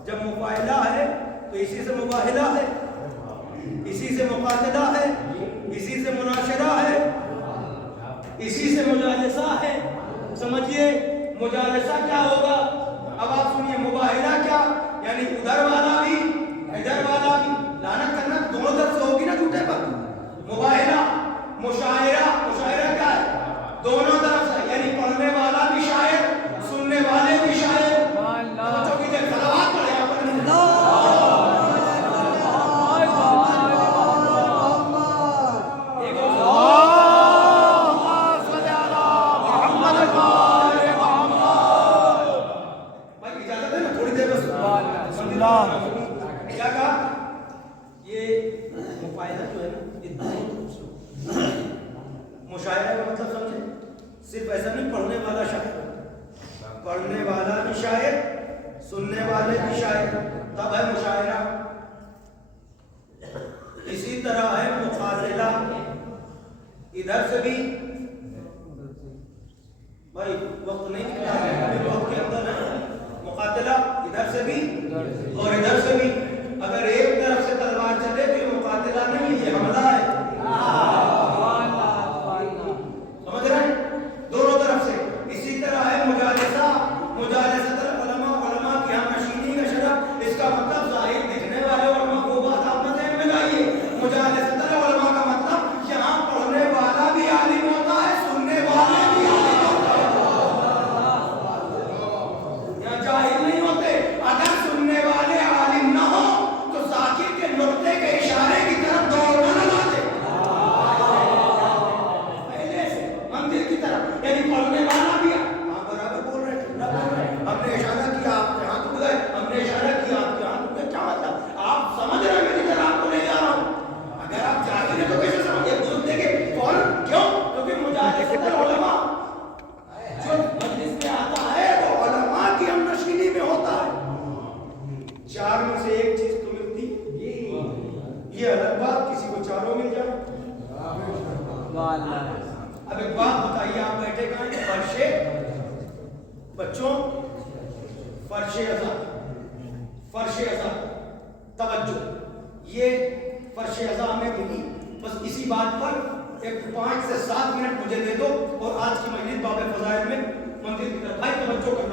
جب مفاہلہ ہے تو اسی سے مباہلہ ہے, اسی سے مقاتلہ ہے, اسی سے مناشرہ ہے, اسی سے مجالسہ ہے. سمجھئے مجالسہ کیا ہوگا؟ اب آپ سنیے, مباہلہ کیا یعنی ادھر والا بھی ادھر والا بھی لعنت کرنا دونوں طرف سے ہوگی نا جھوٹے پر. مباہلہ, مشاعرہ, مشاعرہ کیا ہے؟ دونوں طرف سے, یعنی پڑھنے والا بھی شاعر, سننے والے بھی شاعر. بچوں کی جب صلوات پڑھے آپ کیا کہا؟ یہ مفاہلہ جو ہے نا, مشاعرہ کا مطلب سمجھے, صرف ایسا نہیں پڑھنے والا شاعر, پڑھنے والا بھی شاعر, سننے والے بھی شاعر, تب ہے مشاعرہ. اسی طرح ہے مقاتلہ, ادھر سے بھی بھائی وقت نہیں نکلا ہے, وقت کے اندر ہے. مقاتلہ ادھر سے بھی اور ادھر سے بھی. اگر ایک طرف سے تلوار چلے تو یہ مقاتلہ نہیں, یہ حملہ ہے. سمجھ رہے ہیں؟ دونوں طرف سے. اسی طرح ہے مجالسہ, مجالسۃ العلماء, علماء کی ہمنشینی کا شرف. اس کا مطلب ظاہر دکھنے والے علماء کو بات آپ نہ ذہن میں لائیے. مجالسۃ العلماء کا مطلب یہاں پڑھنے والا بھی عالم ہوتا ہے, سننے والے بھی عالم ہوتا ہے. یہاں جاہل نہیں ہوتے. اگر سننے والے عالم نہ ہو تو ذاکر کے نقطے کے اشارے کی طرف دوڑنا نہ لاتے, پہلے سے مندر کی طرف. یعنی پڑھنے والا بھی برابر بول رہے ہیں, ہم نے اشارہ کیا آپ کے ہاتھ اٹھ گئے, ہم نے اشارہ کیا آپ کے ہاتھ اٹھ گئے. کیا مطلب؟ آپ سمجھ رہے ہیں میں جدھر آپ کو لے جا رہا ہوں. اگر آپ جاہل ہیں تو کیسے سمجھے؟ بزرگ دیکھیں کون کیوں, کیونکہ مجالسۃ العلماء جو مجلس میں آتا ہے وہ علماء کی ہمنشینی میں ہوتا ہے. 4 میں سے ایک چیز تو ملتی, یہ الگ بات, کسی کو چاروں مل جائے. اب ایک بات بتائیے, آپ بیٹھے کہاں ہیں؟ فرش بچوں, فرش ازا, فرش ازا, توجہ, یہ فرش ازا میں ملی. بس اسی بات پر ایک 5 سے 7 منٹ مجھے دے دو, اور آج کی مجلس باب فضائل میں مندر کی طرف بھائی توجہ کرنا.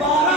12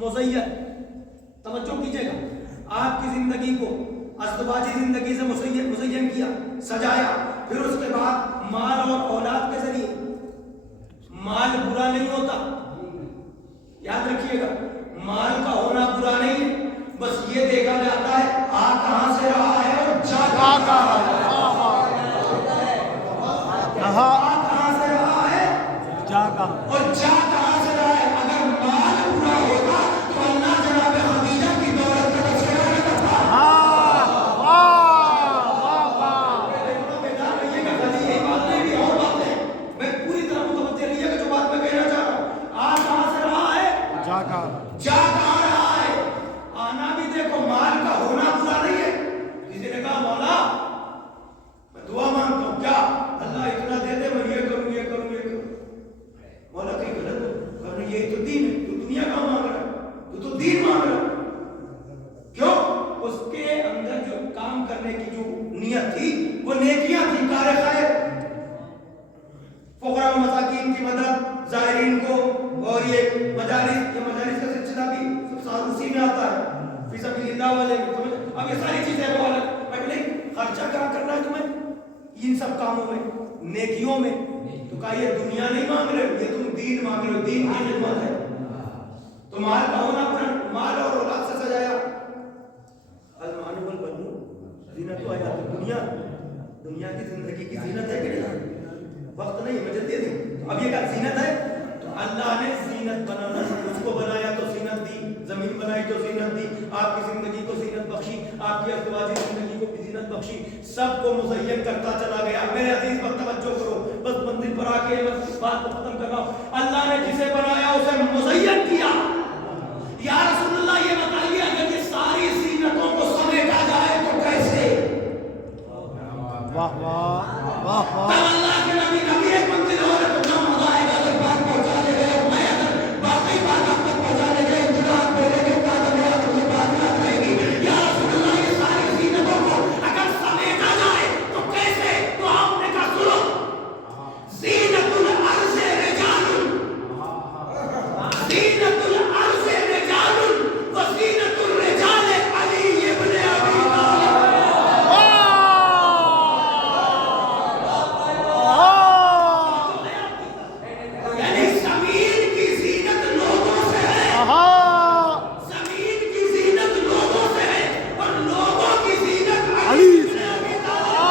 مزین، توجہ کیجیے گا، آپ کی زندگی کو ازدواجی زندگی سے مزین کیا، سجایا، پھر اس کے بعد مال اور اولاد کے ذریعے۔ مال برا نہیں ہوتا، یاد رکھیے گا، مال کا ہونا برا نہیں ہے، بس یہ دیکھا جاتا ہے آ کہاں سے رہا ہے اور جا کہاں سے رہا ہے اور جا کہاں سے رہا ہے۔ اگر مال برا ہوتا تو اللہ جناب خدیجہ کی دولت کا تذکرہ نہ کرتا۔ بیدار رہیے گا، خالی یہی بات نہیں بھی اور باتیں میں پوری طرح متوجہ رہیے گا جو بات میں کہنا چاہ رہا ہوں۔ آ کہاں سے رہا ہے، جا کہاں رہا ہے۔ آنا بھی دیکھو، مال کا ہونا برا نہیں ہے۔ کسی نے کہا مولا میں دعا مانگتا ہوں، کیا اللہ اتنا دے دے میں یہ کروں یہ کروں یہ کروں۔ مولا کہیں غلط ہو، کہا نہیں یہی تو دین ہے، تو دنیا کا مانگ رہا ہے، تو دین مانگ رہا ہے۔ کیوں؟ اس کے اندر جو کام کرنے کی جو نیت تھی وہ نیکیاں تھی، کار خیر، فقراء و مساکین کی مدد، زائرین کو، اور یہ مجالس کا سلسلہ بھی سب اسی میں آتا ہے، فی سبیل اللہ والے میں۔ اب یہ ساری چیزیں وہ الگ، بٹ نہیں خرچہ کہاں کرنا ہے تمہیں ان سب کاموں میں، نیکیوں میں۔ تو کہا یہ دنیا نہیں مانگ رہے، یہ تم دین مانگ رہے ہو، دین کی خدمت ہے۔ تو مال کا ہونا پر مال اور اولاد سے سجایا۔ المال والبنون زینت الحیات الدنیا، دنیا کی زندگی کی زینت ہے کہ نہیں؟ وقت نہیں ہے، مجھے دے دیں۔ اب یہ کہا زینت ہے، تو اللہ نے زینت بنانا، اس کو بنایا تو زینت دی، زمین بنائی تو زینت دی، آپ کی زندگی کو زینت بخشی، آپ کی ازدواجی زندگی کو بھی زینت بخشی، سب کو مزین کرتا چلا گیا۔ میرے عزیز پر توجہ کرو، بس منزل پر آ کے بس بات کو ختم کر رہا ہوں۔ اللہ نے جسے بنایا اسے مزین کیا۔ یا رسول اللہ یہ بتائیے اگر یہ ساری زینتوں کو سمیٹا جائے تو کیسے؟ واہ واہ واہ واہ۔ اللہ کے نبی ایک منزل اور ہے تو نہ مزہ آئے گا اگر بات پہنچانے گئے، اور میں اگر باقی بات آپ تک پہنچانے گئے انتظار بولے گے کہا میرا تو یہ بات نہ رہے گی۔ یا رسول اللہ یہ ساری زینتوں کو اگر سمیٹا جائے تو کیسے؟ تو آپ نے کہا سنو، زینت الارض رجال، زینت الارض رجال وزینت الرجال علی ابن ابی طالب۔ یعنی زمین کی زینت لوگوں سے ہے، زمین کی زینت لوگوں سے ہے، اور لوگوں کی زینت علی ابن ابی طالب۔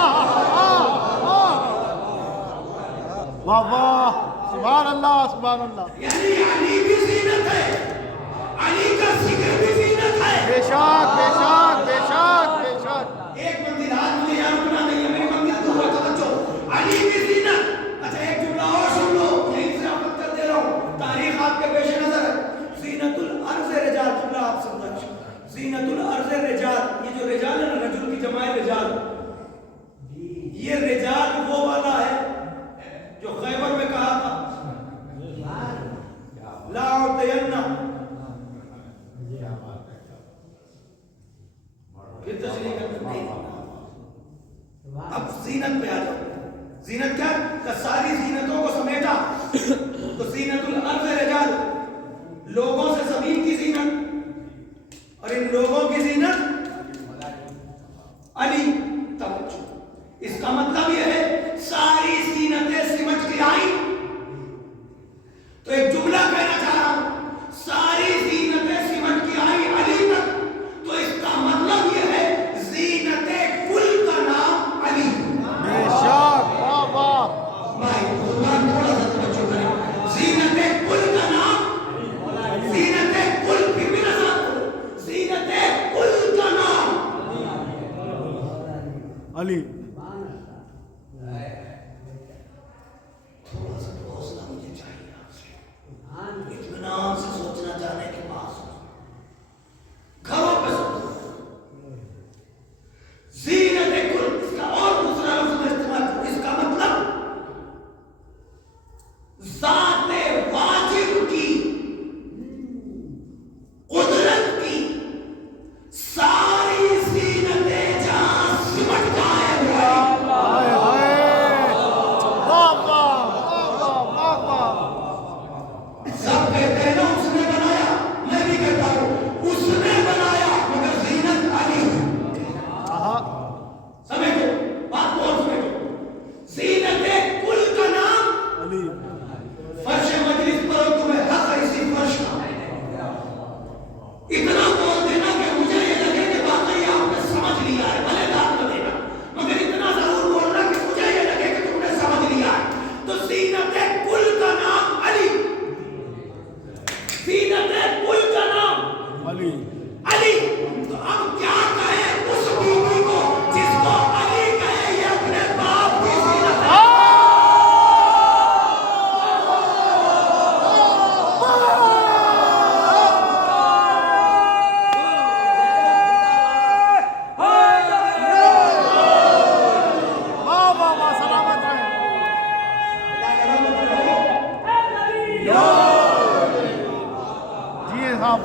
واہ واہ، سبحان اللہ سبحان اللہ۔ یعنی علی بھی زینت ہے، علی کا ذکر بھی زینت ہے۔ بے شک بے شک بے شک بے شک۔ ایک منزل آج مجھے یہاں رکنا نہیں ہے، میری منزل دور ہے، توجہ۔ علی کی زینت، اچھا ایک جملہ اور سن لو، یہیں سے آپ کر دے رہا ہوں، تاریخ آپ کے پیش نظر ہے۔ زینت الارض رجال، جملہ آپ سمجھا، زینت الارض رجال، یہ جو رجال ہے نا، رجل کی جمع ہے رجال، یہ رجال وہ والا ہے جو خیبر میں کہا تھا لا اعطینا، پھر تشریح کرتے ہیں۔ اب زینت پہ آ جاؤ، زینت کیا؟ کہ ساری زینتوں کو سمیٹا تو زینت الارض رجال، لوگوں سے زمین کی زینت، اور ان لوگوں کی زینت علی۔ توجہ، اس کا مطلب یہ ہے ساری زینتیں سمٹ کے آئی۔ تو ایک جملہ کہنا چاہ رہا ہوں، ساری زینتیں سمٹ کے آئی علی تک، تو اس کا مطلب یہ ہے زینت کل کا نام علی۔ بے شک، واہ واہ۔ زینت کل کا نام، زینت کل کی بھی نظر، زینت کل کا نام علی۔ تھوڑا سا تو حوصلہ مجھے چاہیے آپ سے، اطمینان سے سوچنا چاہنے کے بعد گھروں پہ سوچو۔ زینت کل، اس کا اور دوسرا لفظ میں استعمال کروں، اس کا مطلب ذات واجب کی، قدرت کی ساری زینتیں جہاں سمٹ جائے وہ علی۔ ہائے ہائے، واہ واہ واہ واہ واہ واہ۔ سب کہتے ہیں نا اس نے بنایا، میں بھی کہتا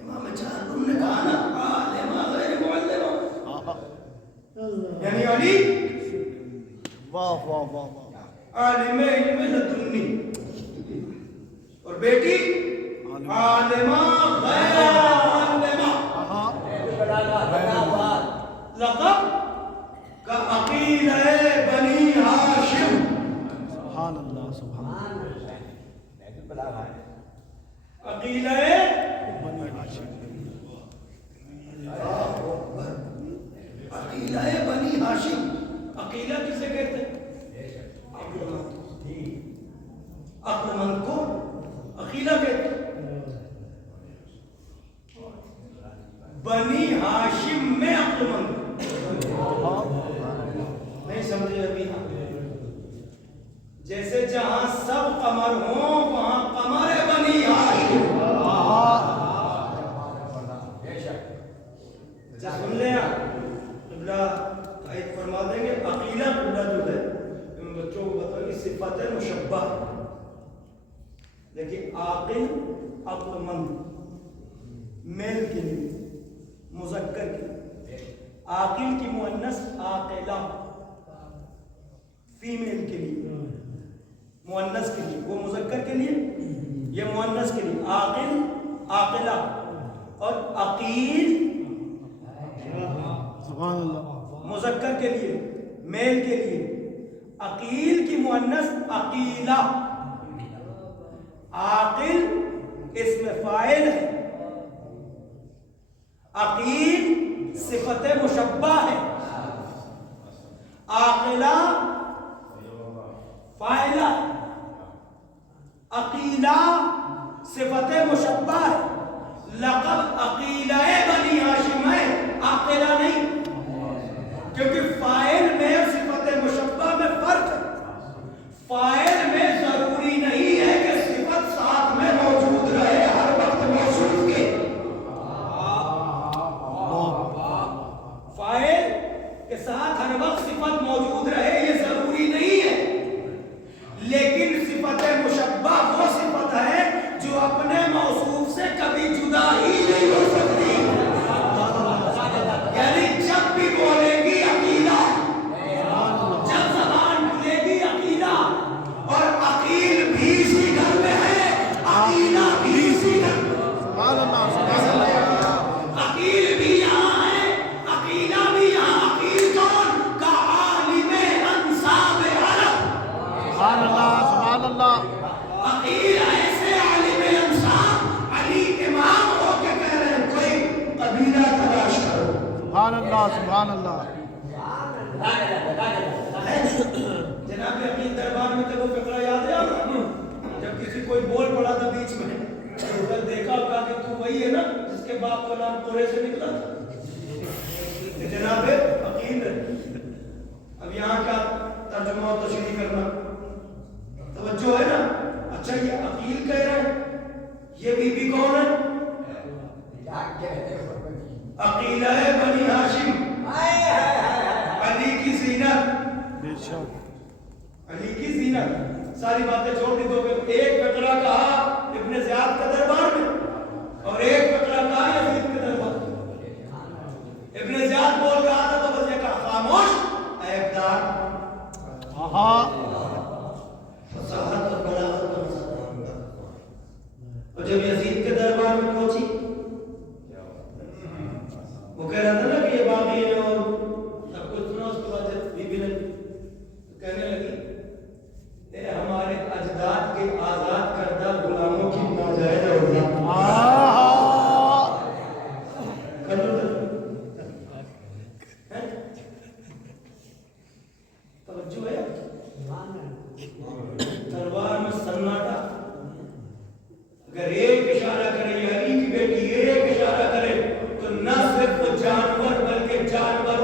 امام چار تم نے کہا نا عالم غیر معلم، یعنی علی واہ واہ واہ واہ عالم علم لدنی اور بیٹی عالمہ غیر معلمہ، لقب کا عقیل بنی ہاشم، سبحان اللہ سبحان اللہ عقیل بنی ہاشم عقیلہ بنی ہاشم، عقیلہ کسے کہتے ہیں؟ عقل مند کو عقیلہ کہتے ہیں۔ بنی ہاشم میں عقل مند نہیں سمجھے ابھی؟ جیسے جہاں سب قمر ہوں وہاں قمر بنی ہاشم، سن لیں آپ قبلہ تائید فرما دیں گے۔ عقیلہ قبلہ جو ہے ان بچوں کو بتاؤں گی صفت مشبہ، لیکن عاقل عقل مند میل کے لیے مذکر کے لیے، عاقل کی مؤنث عاقلہ فیمیل کے لیے، مؤنث کے لیے، وہ مذکر کے لیے یہ مؤنث کے لیے، عاقل عاقلہ، اور عقیل سبحان اللہ مذکر کے لیے میل کے لیے، عقیل کی مؤنث عقیلہ، عاقل اسم فاعل ہے، عقیل صفت مشبہ ہے، عاقلہ فاعلہ، عقیلہ صفت مشبہ ہے، لقب عقیلہ بنی ہاشم ہے، عاقلہ نہیں، کیونکہ فاعل میں اور صفت مشبہ میں فرق ہے۔ فاعل میں ضروری نہیں ہے کہ صفت ساتھ میں موجود رہے ہر وقت موصوف کے، فاعل کے ساتھ ہر وقت صفت موجود رہے یہ ضروری نہیں ہے، لیکن صفت مشبہ وہ صفت ہے جو اپنے موصوف سے کبھی جدا ہی نہیں ہو سکتی، یعنی جب بھی بولے گی عقیلہ، جب زبان بولے گی عقیلہ، اور عقیل بھی اسی گھر میں ہے، عقیلہ بھی اسی گھر میں، سبحان اللہ سبحان اللہ عقیل بھی یہاں ہے، عقیلہ بھی یہاں، عقیل کون؟ کا عالم انصاب عرب، سبحان اللہ عقیل ایسے عالم انصاب، علی امام ہو کے کہہ رہے ہیں کوئی قبیلہ تلاش کرو، سبحان اللہ سبحان اللہ جناب عقیل دربار میں تھے، وہ فقرہ یاد ہے آپ کو؟ جب کسی کوئی بول پڑا تھا بیچ میں، ادھر دیکھا اور کہا کہ تو وہی ہے نا جس کے باپ کا نام کورے سے نکلا تھا، کہ جناب عقیل ہے۔ اب یہاں کا ترجمہ و تشریح کرنا توجہ ہے نا؟ اچھا یہ عقیل کہہ رہے ہیں، یہ بی بی کون ہے؟ عقیلہ بنی ہاشم، علی کی زینت، بے شک علی کی زینت، ساری باتیں چھوڑ دی دو، ایک فقرہ کہا ابن زیاد کے دربار میں اور ایک فقرہ کہا یزید کے دربار میں۔ ابن زیاد بول رہا تھا تو بس یہ کہا خاموش عیب دار، فصاحت اور بلاغت کا مسئلہ، اور جب یزید کے دربار میں پہنچی وہ کہہ رہا تھا نا کہ یہ باغی ہے اور سب کچھ سنا، اس کے بعد جب بی بی نے کہنے لگی اے ہمارے اجداد کے آزاد کردہ غلاموں کی ناجائز اولاد، توجہ ہے؟ دربار میں سناٹا، اگر ایک اشارہ کرے علی کی بیٹی ایک اشارہ کرے تو نہ صرف جانور بلکہ جانوروں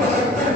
72